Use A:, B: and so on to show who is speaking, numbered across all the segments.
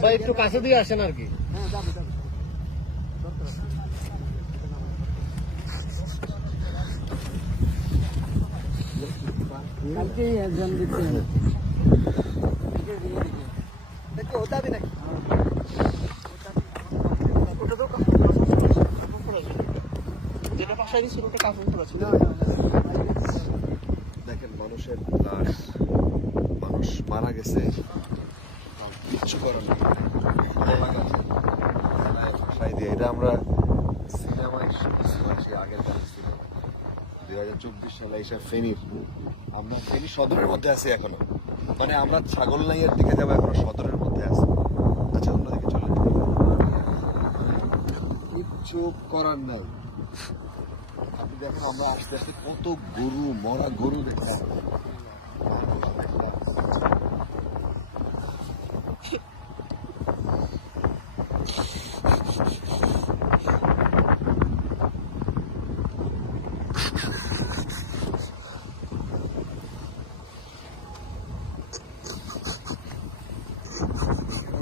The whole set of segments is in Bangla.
A: ভাই একটু কাছে দিয়ে আসেন আর কি।
B: হ্যাঁ কালকেই দেখি ওটা নাকি ওটা তো
A: যেটা ওটা কাপড় ছিল।
C: দেখেন মানুষের লাশ মানুষ মারা গেছে কিচ্ছু করার নেই ভালো লাগা থানায় ফাঁসাই দিয়ে এটা আমরা সিনেমায় আগের কালে সিনেমা। হাজার চব্বিশ সালে এইসব ফেনীর আমরা ফেনী সদরের মধ্যে আছি এখনও। মানে আমরা ছাগল নাইয়ের দিকে যাব, এখনও সদরের মধ্যে আছি। আচ্ছা অন্যদিকে চলে। কিচ্ছু করার নাই। আপনি দেখেন, আমরা আস্তে আস্তে কত গরু, মরা গরু দেখলাম মানুষ দেখলাম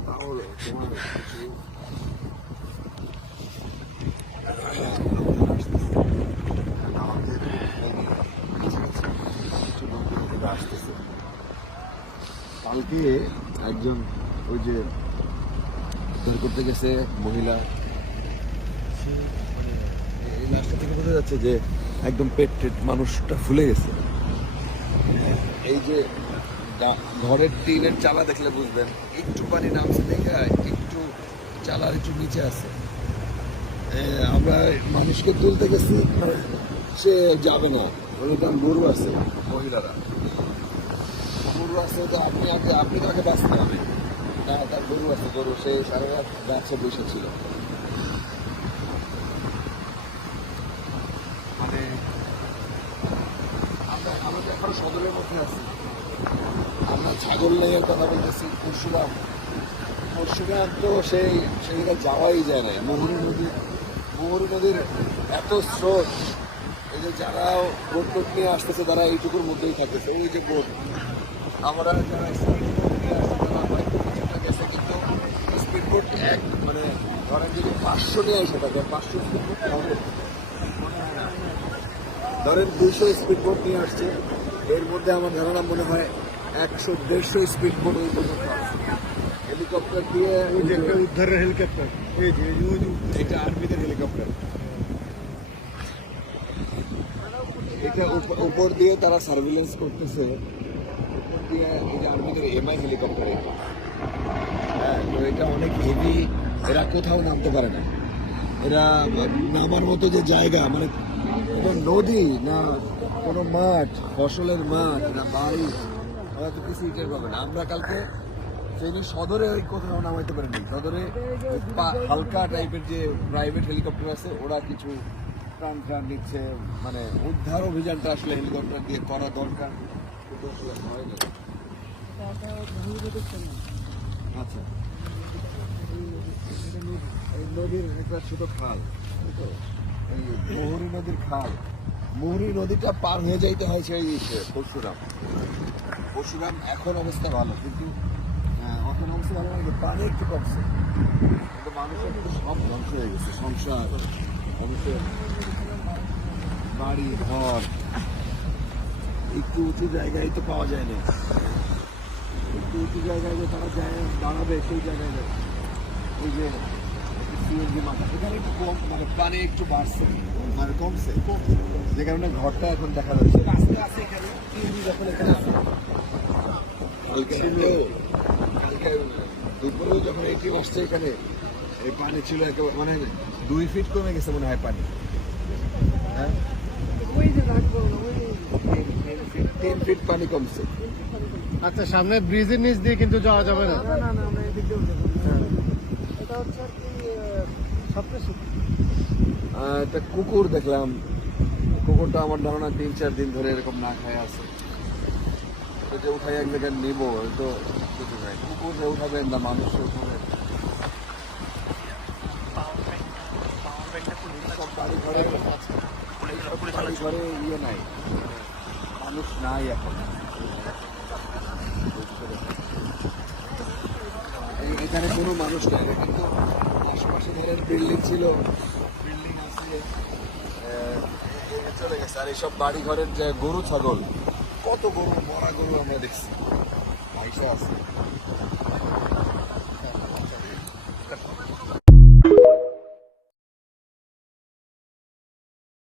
C: তাহলে তোমার কিছু আমাদের কিছু লোক এদিকে আসতেছে কালকে একজন ওই যে উদ্ধার করতে গেছে মহিলা। মানে থেকে বোঝা যাচ্ছে যে একদম পেট মানুষটা ফুলে গেছে। এই যে ঘরের টিনের চালা দেখলে বুঝবেন। একটু পানি নামছে দেখে, একটু চালার একটু নিচে আছে। আমরা মানুষকে তুলতে গেছি সে যাবে না। ওইরকম গরু আছে, মহিলারা। গরু আছে তো আপনি আগে, আপনি তাকে বাঁচতে হবে। না, তার গরু আছে, গরু, সে সারা রাত গাছে বসেছিল মানে আমরা আমাদের এখন সদরের মধ্যে আছি। ছাগল লেগের কথা বলতেছি পরশুরাম পরশুরাম তো সেই সেইটা যাওয়াই যায় না। মুহুরী নদী, মুহুরী নদীর এত স্রোত, এই যে যারা বোট টোট নিয়ে আসতেছে, তারা এইটুকুর মধ্যেই থাকতেছে ওই যে বোট আমরা যারা স্পিড বোট মানে ধরেন যদি পাঁচশো পাঁচশো ধরেন দুশো স্পিড বোট নিয়ে আসছে, এর মধ্যে আমার ধারণা মনে হয় একশো দেড়শো স্পিড পর্যন্ত হেলিকপ্টার দিয়ে
B: উদ্ধারের হেলিকপ্টার
C: এটা আর্মিদের হেলিকপ্টার এটা উপ- উপর দিয়ে তারা সার্ভিলেন্স করতেছে। উপর দিয়ে এই যে আর্মিদের এমআই হেলিকপ্টার এটা। হ্যাঁ তো এটা অনেক হেভি এরা কোথাও নামতে পারে না। এরা নামার মতো যে জায়গা মানে এটা নদী না কোনো মাঠ ফসলের মাঠ না বাড়ি ওরা তো কিছু ইটের পাবে না। আমরা কালকে ফেনী সদরে ওই কোথাও নামাইতে পারিনি। সদরে হালকা টাইপের যে প্রাইভেট হেলিকপ্টার আছে, ওরা কিছু প্রাণ প্রাণ নিচ্ছে। মানে উদ্ধার অভিযানটা আসলে হেলিকপ্টার দিয়ে করা দরকার। আচ্ছা। নদীর একটা ছোট খাল তো? এই নদীর খাল। মুহুরী নদীটা পার হয়ে যাইতে হয় সেই পরশুরাম। পরশুরাম এখন অবস্থা ভালো, কিন্তু এখন অবস্থা ভালো লাগে পানি একটু কমছে। কিন্তু মানুষের কিন্তু সব ধ্বংস হয়ে গেছে, সংসার, মানুষের বাড়ি, ঘর, একটু উঁচু জায়গায় তো পাওয়া যায় না। একটু উঁচু জায়গায় যে তারা যায়, দাঁড়াবে সেই জায়গায় যায়। ওই যে সিএনজি মাথা এখানে একটু কম মানে পানি একটু বাড়ছে মানে কমছে। যে কারণে ঘরটা এখন দেখা যাচ্ছে। রাস্তা আছে এখানে সিএনজি যখন এখানে দুপুরেও এটি আসছে এখানে এই পানি ছিল একেবারে মানে দুই ফিট কমে গেছে মনে হয় পানি। হ্যাঁ?
B: ওই যে রাখব ওই
C: তিন ফিট পানি কমছে।
A: আচ্ছা সামনে ব্রিজের নিচ দিয়ে কিন্তু যাওয়া যাবে না।
B: না না না আমরা এদিক যাব এটা হচ্ছে আর কি সপ্তাহ
C: আহ, একটা কুকুর দেখলাম। কুকুরটা আমার ধারণা তিন, চার দিন ধরে এরকম না খায় আছে। তো যে উঠাই এক জায়গায় নিবো তো কুকুর যে উঠাবেন না, মানুষ ইয়ে মানুষ নাই এখন। এখানে কোনো মানুষ নেই। কিন্তু আশেপাশে ধরেন বিল্ডিং ছিল বিল্ডিং আছে চলে গেছে। আর এইসব বাড়ি ঘরের যে গরু, ছাগল, কত গরু মরা গরু আমরা দেখছি। পয়সা আছে।